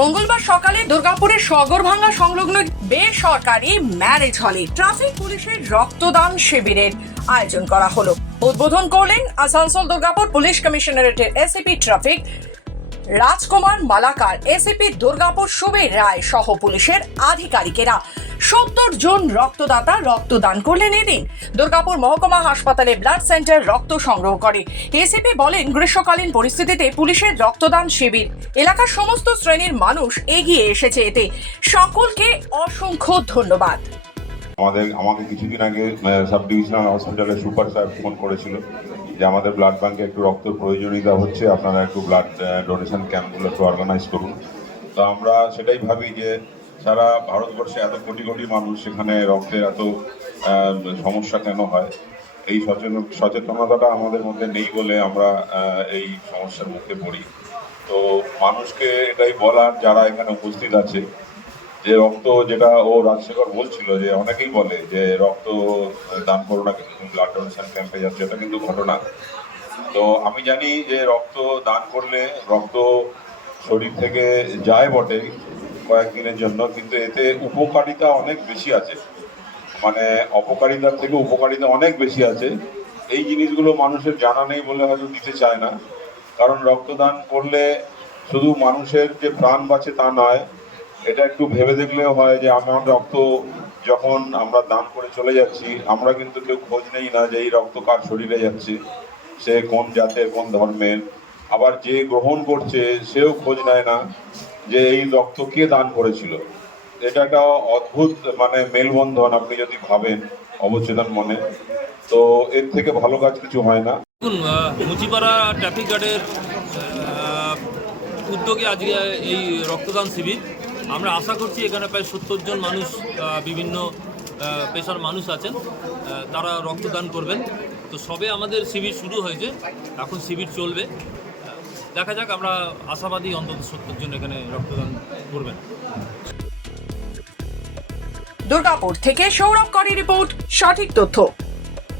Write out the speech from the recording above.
মঙ্গলবার সকালে দুর্গাপুরের সগরভাঙ্গা সংলগ্ন বেসরকারি ম্যারেজ হলে ট্রাফিক পুলিশের রক্তদান শিবিরের আয়োজন করা হলো। উদ্বোধন করলেন আসানসোল দুর্গাপুর পুলিশ কমিশনারেটের ACP traffic Rajkumar Malakar, ACP Durgapur Subir Roy সহ পুলিশের আধিকারিকেরা। 70 জন রক্তদাতা রক্তদান করলেন এদিন। দুর্গাপুর মহকুমা হাসপাতালে ব্লাড সেন্টার রক্ত সংগ্রহ করে। এসিপি বলেন, গ্রীষ্মকালীন পরিস্থিতিতে পুলিশের রক্তদান শিবির এলাকার সমস্ত শ্রেণীর মানুষ এগিয়ে এসেছে, এতে সকলকে অসংখ্য ধন্যবাদ। আমাকে কিছুদিন আগে সাব ডিভিশনাল হসপিটালের সুপার স্যার ফোন করেছিল যে আমাদের ব্লাড ব্যাঙ্কে একটু রক্তের প্রয়োজনীয়তা হচ্ছে, আপনারা একটু ব্লাড ডোনেশন ক্যাম্পগুলো একটু অর্গানাইজ করুন। তো আমরা সেটাই ভাবি যে সারা ভারতবর্ষে এত কোটি কোটি মানুষ, সেখানে রক্তের এত সমস্যা কেন হয়, এই সচেতনতাটা আমাদের মধ্যে নেই বলে আমরা এই সমস্যার মুখে পড়ি। তো মানুষকে এটাই বলার, যারা এখানে উপস্থিত আছে, যে রক্ত, যেটা রাজশেখর বলছিল যে অনেকেই বলে যে রক্ত দান করো না, কিন্তু তুমি ব্লাড ডোনেশন ক্যাম্পে যাচ্ছ, এটা কিন্তু ঘটনা। তো আমি জানি যে রক্ত দান করলে রক্ত শরীর থেকে যায় বটে কয়েকদিনের জন্য, কিন্তু এতে উপকারিতা অনেক বেশি আছে, মানে অপকারিতার থেকে উপকারিতা অনেক বেশি আছে। এই জিনিসগুলো মানুষের জানা নেই বলে হয়তো দিতে চায় না। কারণ রক্তদান করলে শুধু মানুষের যে প্রাণ বাঁচে তা নয়, এটা একটু ভেবে দেখলেও হয় যে আমার রক্ত যখন আমরা দান করে চলে যাচ্ছি, আমরা কিন্তু কেউ খোঁজ নেই না যে এই রক্ত কার শরীরে যাচ্ছে, সে কোন জাতের, কোন ধর্মের। আবার যে গ্রহণ করছে সেও খোঁজ নেয় না যে এই রক্ত কে দান করেছিল। এটা একটা অদ্ভুত মেলবন্ধন, আপনি যদি ভাবেন অবচেতন মনে, তো এর থেকে ভালো কাজ কিছু হয় না। মুচিপাড়া ট্রাফিক গার্ডের উদ্যোগে আজকে এই রক্তদান শিবির। আমরা আশা করছি এখানে প্রায় 70 জন মানুষ, বিভিন্ন পেশার মানুষ আছেন, তারা রক্তদান করবেন। তো সবে আমাদের শিবির শুরু হয়েছে, এখন শিবির চলবে। দেখা যাক, আমরা আশাবাদী অন্তত 70 জন এখানে রক্তদান করবেন। দুর্গাপুর থেকে সৌরভ করি রিপোর্ট, সঠিক তথ্য।